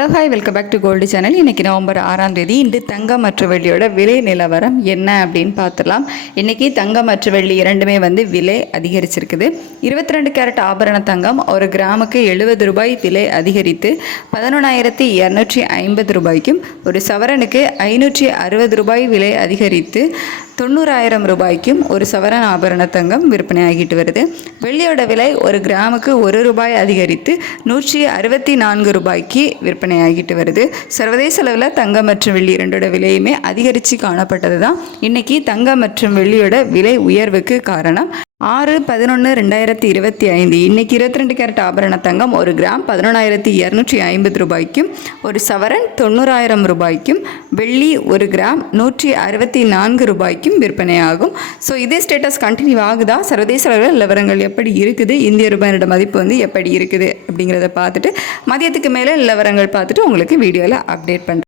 Hello hi, welcome back to gold channel. இன்றைக்கி November 6ஆம் தேதி. இன்று தங்கம் மற்றும் வெள்ளியோட விலை நிலவரம் என்ன அப்படின்னு பார்த்துடலாம். இன்றைக்கி தங்கம் மற்றும் வெள்ளி இரண்டுமே விலை அதிகரிச்சிருக்குது. 22 கேரட் ஆபரண தங்கம் ஒரு கிராமுக்கு 70 ரூபாய் விலை அதிகரித்து 11,250 ரூபாய்க்கும், ஒரு சவரனுக்கு 560 ரூபாய் விலை அதிகரித்து 90,000 ரூபாய்க்கும் ஒரு சவரன் ஆபரண தங்கம் விற்பனையாகிட்டு வருது. வெள்ளியோட விலை ஒரு கிராமுக்கு 1 ரூபாய் அதிகரித்து 164 ரூபாய்க்கு விற்பனையாகிட்டு வருது. சர்வதேச அளவில் தங்கம் மற்றும் வெள்ளி இரண்டோட விலையுமே அதிகரித்து காணப்பட்டது தான் இன்றைக்கி தங்கம் மற்றும் வெள்ளியோட விலை உயர்வுக்கு காரணம். 6/11/2025 இன்றைக்கி 22 கேரட் ஆபரண தங்கம் ஒரு கிராம் 11,250 ரூபாய்க்கும், ஒரு சவரன் 90,000 ரூபாய்க்கும், வெள்ளி ஒரு கிராம் 164 ரூபாய்க்கும் விற்பனையாகும். ஸோ இதே ஸ்டேட்டஸ் கண்டினியூ ஆகுதா? சர்வதேச அளவில் நிலவரங்கள் எப்படி இருக்குது, இந்திய ரூபாயோட மதிப்பு எப்படி இருக்குது அப்படிங்கிறத பார்த்துட்டு மதியத்துக்கு மேலே நிலவரங்கள் பார்த்துட்டு உங்களுக்கு வீடியோவில் அப்டேட் பண்ணுறேன்.